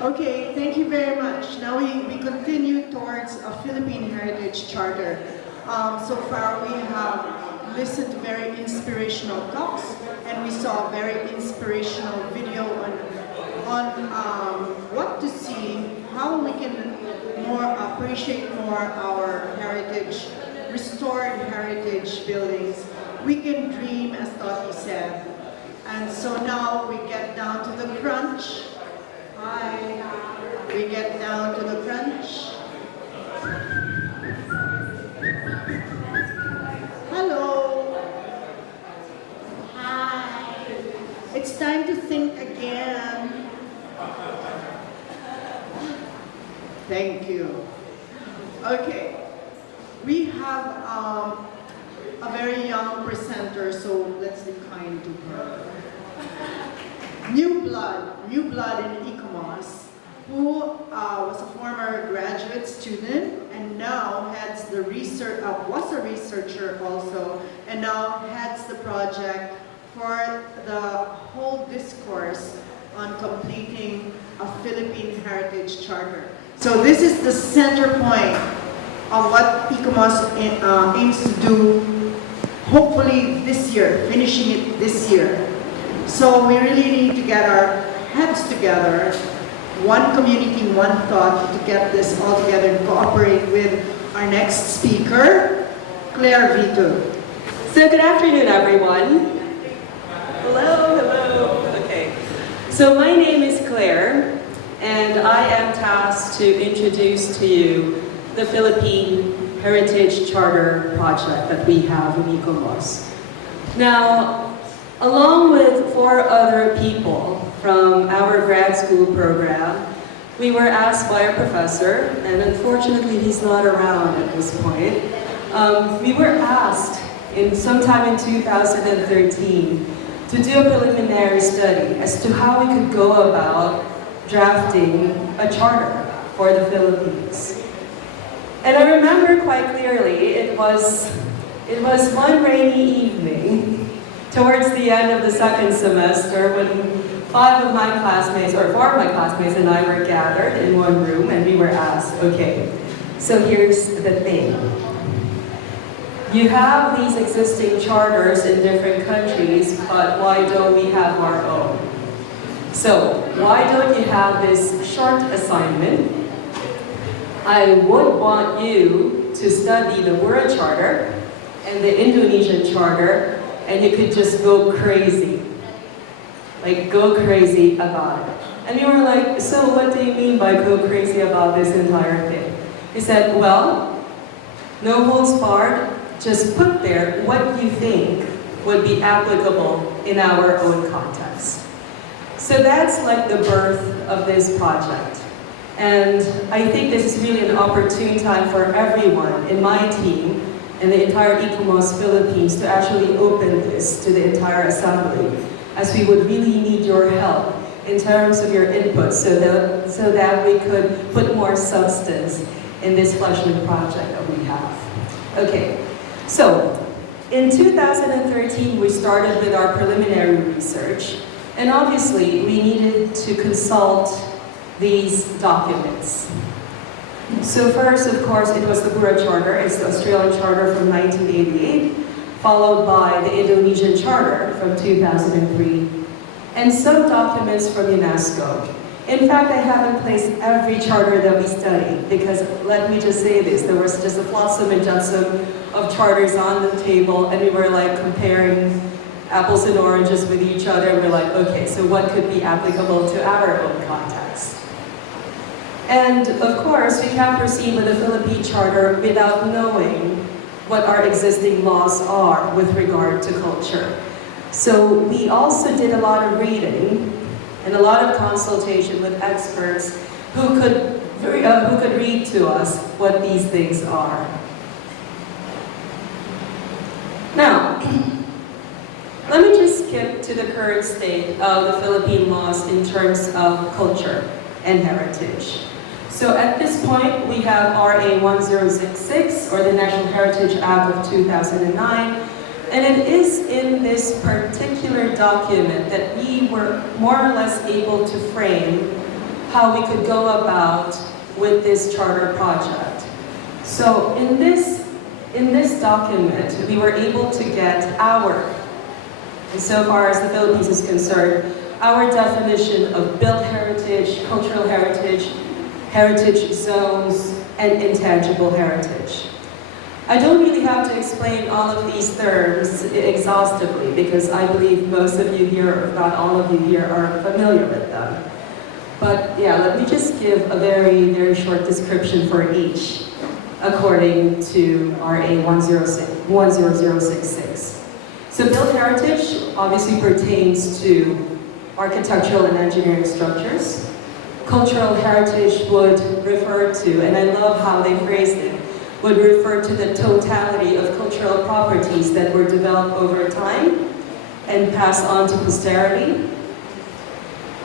Okay, thank you very much. Now we continue towards a Philippine Heritage Charter. So far we have listened to very inspirational talks, and we saw a very inspirational video on what to see, how we can more appreciate more our heritage, restored heritage buildings. We can dream, as Toti said. And so now we get down to the crunch. Hi. We get down to the crunch. Hello. Hi. It's time to think again. Thank you. Okay. We have a very young presenter, so let's be kind to her. New blood in ICOMOS, who was a former graduate student and now heads the research, was a researcher also, and now heads the project for the whole discourse on completing a Philippine Heritage Charter. So this is the center point of what ICOMOS aims to do, hopefully this year, finishing it this year. So we really need to get our heads together, one community, one thought, to get this all together and cooperate with our next speaker, Claire Vitug. So good afternoon, everyone. Hello. Okay. So my name is Claire, and I am tasked to introduce to you the Philippine Heritage Charter project that we have in ICOMOS. Now, along with 4 other people from our grad school program, we were asked by a professor, and unfortunately he's not around at this point. We were asked sometime in 2013 to do a preliminary study as to how we could go about drafting a charter for the Philippines. And I remember quite clearly, it was one rainy evening towards the end of the second semester when 4 of my classmates and I were gathered in one room, and we were asked, okay, so here's the thing. You have these existing charters in different countries, but why don't we have our own? So why don't you have this short assignment? I would want you to study the World Charter and the Indonesian Charter, and you could just go crazy. Like, go crazy about it. And we were like, so what do you mean by go crazy about this entire thing? He said, well, no holds barred, just put there what you think would be applicable in our own context. So that's like the birth of this project. And I think this is really an opportune time for everyone in my team and the entire ICOMOS Philippines to actually open this to the entire assembly, as we would really need your help in terms of your input so that we could put more substance in this fledgling project that we have. Okay, so in 2013 we started with our preliminary research, and obviously we needed to consult these documents. So first, of course, it was the Pura Charter. It's the Australian Charter from 1988, followed by the Indonesian Charter from 2003, and some documents from UNESCO. In fact, I haven't placed every charter that we studied, because let me just say this, there was just a flotsam and jetsam of charters on the table, and we were like comparing apples and oranges with each other, and we're like, okay, so what could be applicable to our own context? And of course, we can't proceed with the Philippine Charter without knowing what our existing laws are with regard to culture. So we also did a lot of reading and a lot of consultation with experts who could read to us what these things are. Now, let me just skip to the current state of the Philippine laws in terms of culture and heritage. So at this point, we have RA 1066, or the National Heritage Act of 2009, and it is in this particular document that we were more or less able to frame how we could go about with this charter project. So in this document, we were able to get and so far as the Philippines is concerned, our definition of built heritage, cultural heritage, heritage zones, and intangible heritage. I don't really have to explain all of these terms exhaustively because I believe most of you here, or if not all of you here, are familiar with them. But yeah, let me just give a very, very short description for each according to RA 10066. So built heritage obviously pertains to architectural and engineering structures. Cultural heritage would refer to, and I love how they phrased it, would refer to the totality of cultural properties that were developed over time and passed on to posterity.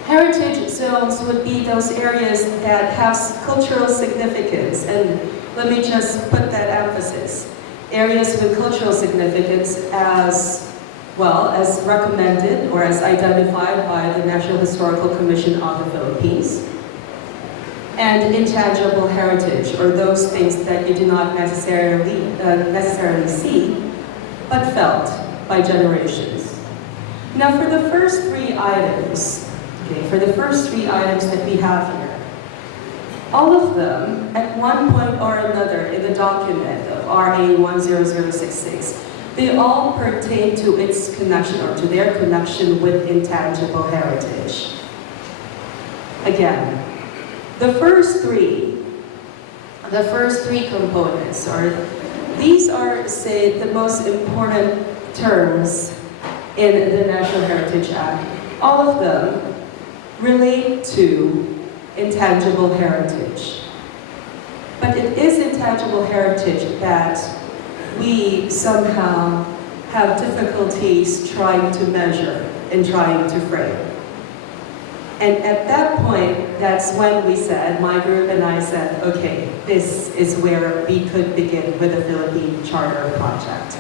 Heritage zones would be those areas that have cultural significance, and let me just put that emphasis. Areas with cultural significance as well as recommended or as identified by the National Historical Commission of the Philippines. And intangible heritage, or those things that you do not necessarily see, but felt by generations. Now for the first three items, that we have here, all of them, at one point or another in the document of RA 10066, they all pertain to its connection or to their connection with intangible heritage. Again, the first three components these are, say, the most important terms in the National Heritage Act. All of them relate to intangible heritage. But it is intangible heritage that we somehow have difficulties trying to measure and trying to frame. And at that point, that's when we said, my group and I said, okay, this is where we could begin with the Philippine Charter Project.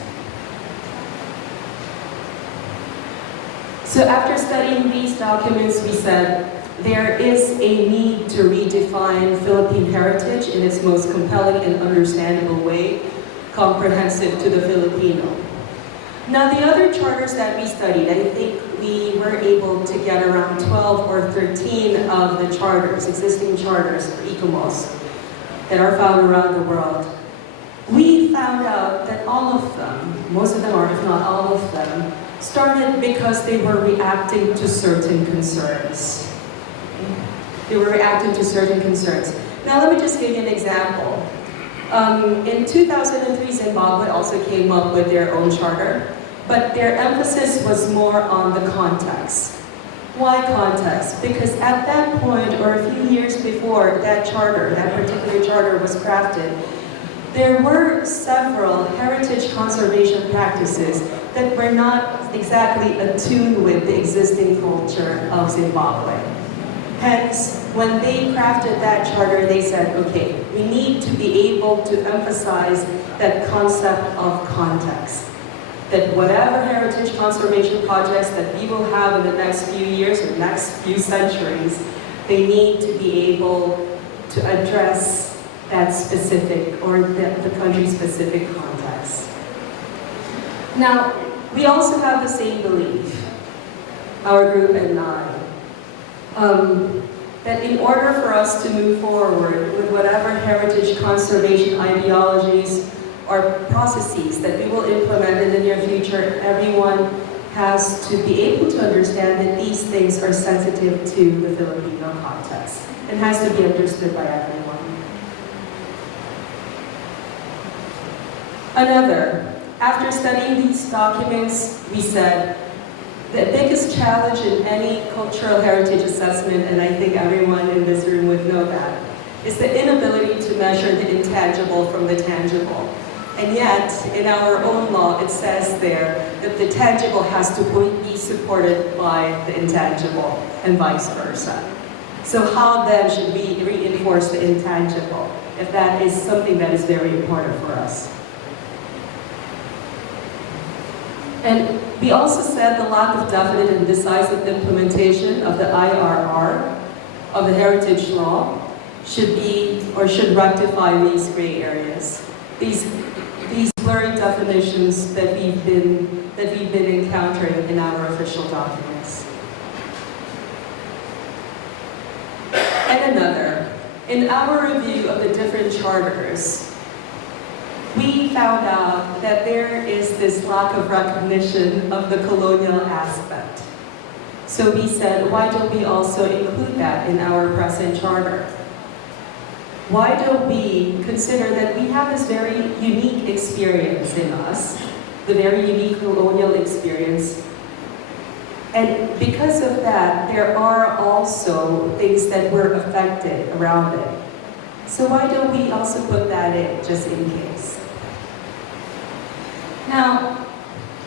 So after studying these documents, we said, there is a need to redefine Philippine heritage in its most compelling and understandable way, comprehensive to the Filipino. Now, the other charters that we studied, I think we were able to get around 12 or 13 of the charters, existing charters for ICOMOS, that are found around the world. We found out that all of them, most of them, or if not all of them, started because they were reacting to certain concerns. They were reacting to certain concerns. Now, let me just give you an example. In 2003, Zimbabwe also came up with their own charter, but their emphasis was more on the context. Why context? Because at that point, or a few years before that particular charter was crafted, there were several heritage conservation practices that were not exactly attuned with the existing culture of Zimbabwe. Hence, when they crafted that charter, they said, okay, we need to be able to emphasize that concept of context. That whatever heritage conservation projects that we will have in the next few years or next few centuries, they need to be able to address that specific or the country-specific context. Now, we also have the same belief, our group and I, that in order for us to move forward with whatever heritage conservation ideologies or processes that we will implement in the near future, everyone has to be able to understand that these things are sensitive to the Filipino context and has to be understood by everyone. After studying these documents, we said, the biggest challenge in any cultural heritage assessment, and I think everyone in this room would know that, is the inability to measure the intangible from the tangible. And yet, in our own law, it says there that the tangible has to be supported by the intangible, and vice versa. So how then should we reinforce the intangible, if that is something that is very important for us? And we also said the lack of definite and decisive implementation of the IRR, of of the heritage law should be or should rectify these gray areas, these blurry definitions that we've been encountering in our official documents. And another, in our review of the different charters, we found out that there is this lack of recognition of the colonial aspect. So we said, why don't we also include that in our present charter? Why don't we consider that we have this very unique experience in us, the very unique colonial experience, and because of that, there are also things that were affected around it. So why don't we also put that in, just in case? Now,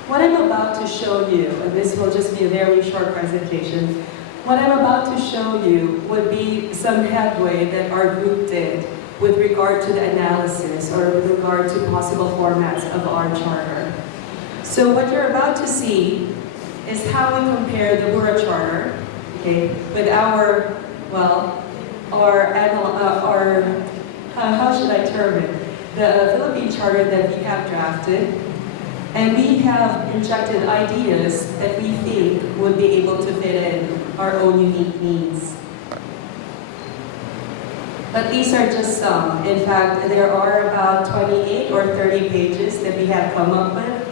what I'm about to show you, and this will just be a very short presentation, what I'm about to show you would be some headway that our group did with regard to the analysis or with regard to possible formats of our charter. So what you're about to see is how we compare the Bura Charter, okay, with our, well, how should I term it? The Philippine Charter that we have drafted. And we have injected ideas that we think would be able to fit in our own unique needs. But these are just some. In fact, there are about 28 or 30 pages that we have come up with.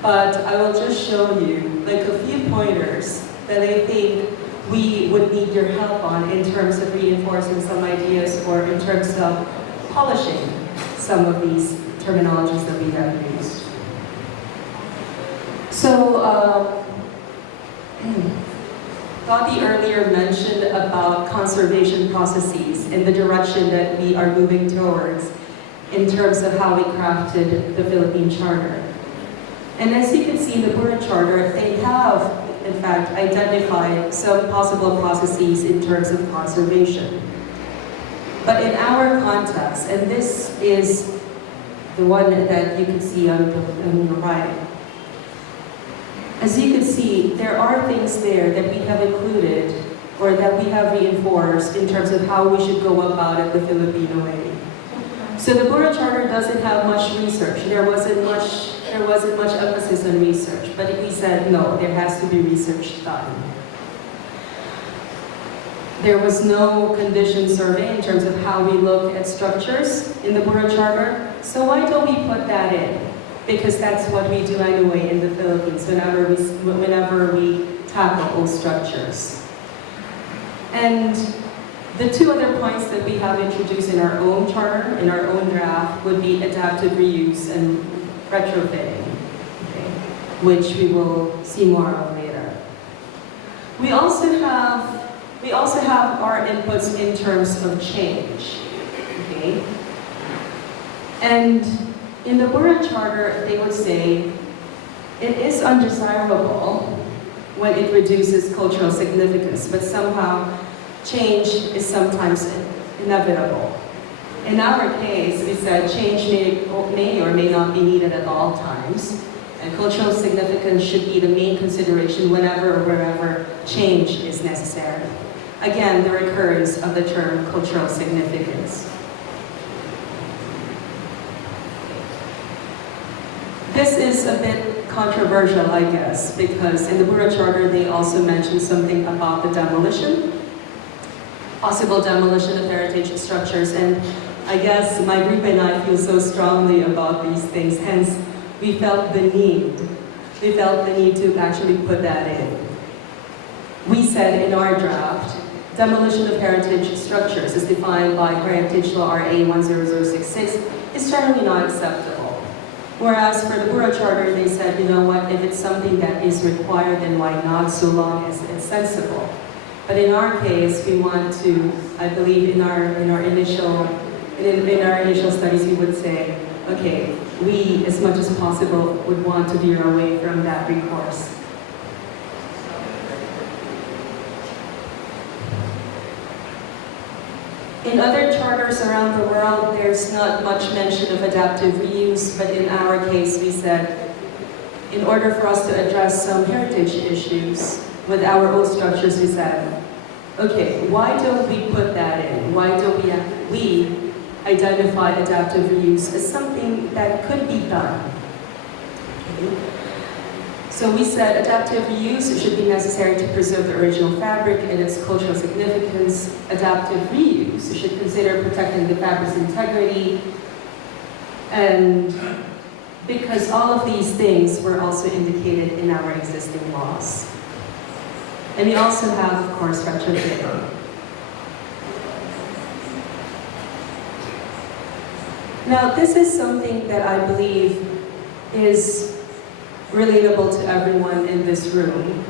But I will just show you like a few pointers that I think we would need your help on in terms of reinforcing some ideas or in terms of polishing some of these terminologies that we have used. So, Dottie earlier mentioned about conservation processes and the direction that we are moving towards in terms of how we crafted the Philippine Charter. And as you can see in the Bura Charter, they have, in fact, identified some possible processes in terms of conservation. But in our context, and this is the one that you can see on the right, as you can see, there are things there that we have included or that we have reinforced in terms of how we should go about it the Filipino way. So the Bura Charter doesn't have much research. There wasn't much emphasis on research, but we said no, there has to be research done. There was no condition survey in terms of how we look at structures in the Bura Charter, so why don't we put that in? Because that's what we do anyway in the Philippines whenever we tackle those structures. And the two other points that we have introduced in our own charter, in our own draft, would be adaptive reuse and retrofitting, okay, which we will see more of later. We also have our inputs in terms of change, okay? And in the Bura Charter, they would say, it is undesirable when it reduces cultural significance, but somehow change is sometimes inevitable. In our case, we said change may or may not be needed at all times, and cultural significance should be the main consideration whenever or wherever change is necessary. Again, the recurrence of the term cultural significance. This is a bit controversial, I guess, because in the Bura Charter, they also mentioned something about the demolition, possible demolition of heritage structures, and I guess my group and I feel so strongly about these things, hence we felt the need to actually put that in. We said in our draft, demolition of heritage structures is defined by Heritage Law RA 10066 is generally not acceptable. Whereas for the Bura Charter, they said, you know what, if it's something that is required, then why not, so long as it's sensible. But in our case, we want to, I believe in our initial studies, we would say, okay, we, as much as possible, would want to veer away from that recourse. In other charters around the world, there's not much mention of adaptive reuse, but in our case, we said, in order for us to address some heritage issues with our own structures, we said, okay, why don't we put that in? Why don't we identify adaptive reuse as something that could be done? Okay. So we said adaptive reuse should be necessary to preserve the original fabric and its cultural significance. Adaptive reuse should consider protecting the fabric's integrity, and because all of these things were also indicated in our existing laws. And we also have, of course, retrofitting. Now, this is something that I believe is relatable to everyone in this room,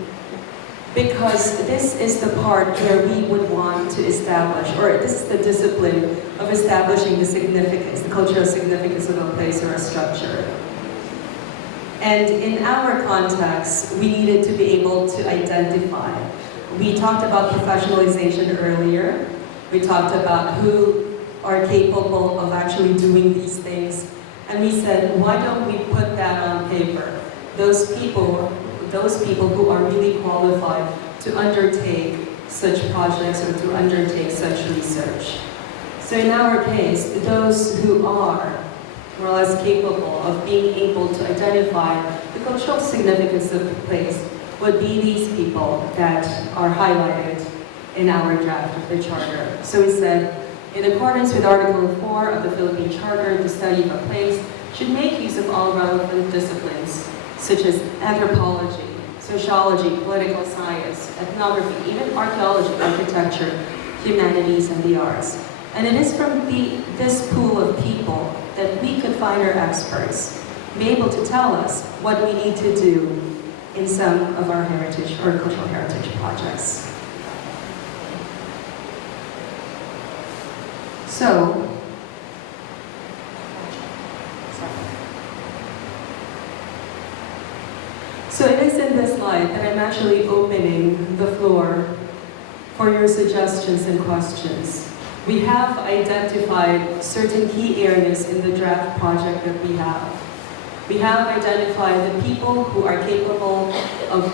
because this is the part where we would want to establish, or this is the discipline of establishing the significance, the cultural significance of a place or a structure. And in our context, we needed to be able to identify. We talked about professionalization earlier. We talked about who are capable of actually doing these things. And we said, why don't we put that on paper? Those people who are really qualified to undertake such projects or to undertake such research. So in our case, those who are more or less capable of being able to identify the cultural significance of the place would be these people that are highlighted in our draft of the charter. So we said, in accordance with Article 4 of the Philippine Charter, the study of a place should make use of all relevant disciplines, such as anthropology, sociology, political science, ethnography, even archaeology, architecture, humanities, and the arts. And it is from this pool of people that we could find our experts, be able to tell us what we need to do in some of our heritage or cultural heritage projects. So it is in this light that I'm actually opening the floor for your suggestions and questions. We have identified certain key areas in the draft project that we have. We have identified the people who are capable of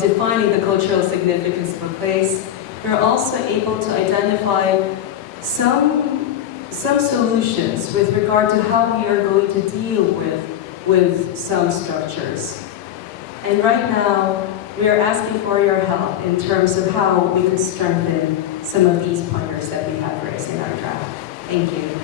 defining the cultural significance of a place. We're also able to identify some solutions with regard to how we are going to deal with some structures. And right now, we are asking for your help in terms of how we could strengthen some of these pointers that we have raised in our draft. Thank you.